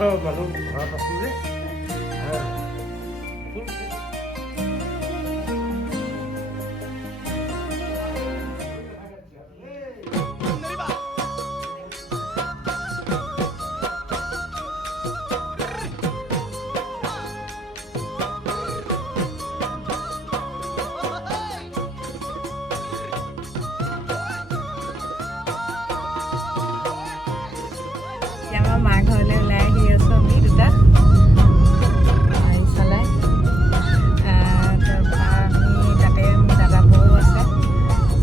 মানুহ ঘৰত আছোঁ যে মাৰ ঘৰলৈ ওলাই আহি আছোঁ আমি দুটা ইফালে তাৰপৰা আমি তাতে মোৰ দাদা বৌ আছে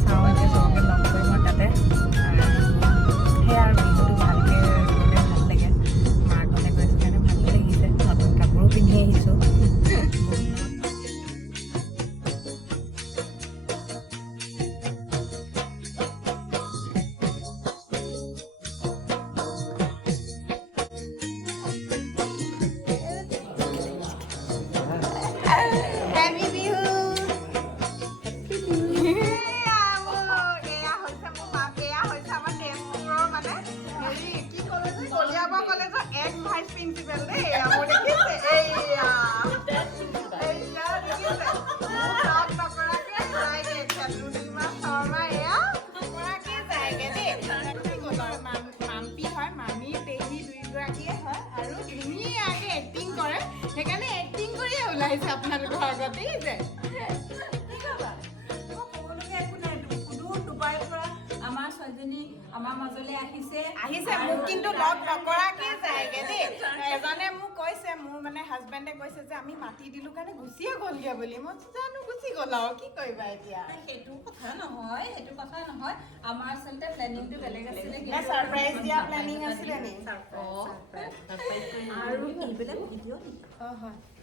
চাওঁ এতিয়া চবকে লগ কৰি মই তাতে সেয়া আৰু বিহুটো ভালকৈ গ'লে ভাল লাগে মাৰ ঘৰলৈ গৈছোঁ কাৰণে ভালেই লাগিছে নতুন কাপোৰো পিন্ধি আহিছোঁ সেইকাৰণে এক্টিং কৰিয়ে ওলাইছে আপোনালোকৰ আগতে যে আমাৰ ছোৱালীজনী আমাৰ মাজলৈ আহিছে মোক কিন্তু লগ নকৰাকে যায়গে দেই এজনে মোক কৈছে মোৰ মানে হাজবেণ্ডে কৈছে যে আমি মাতি দিলোঁ কাৰণে গুচিয়ে গ'লগে বুলি মই জানো গুচি গ'ল আৰু কি কৰিবা এতিয়া সেইটো কথা নহয় আমাৰ আচলতে প্লেনিংটো বেলেগ আছিলে ছাৰপ্ৰাইজ দিয়া প্লেনিং আছিলে নি আৰু ভিডিঅ' হয়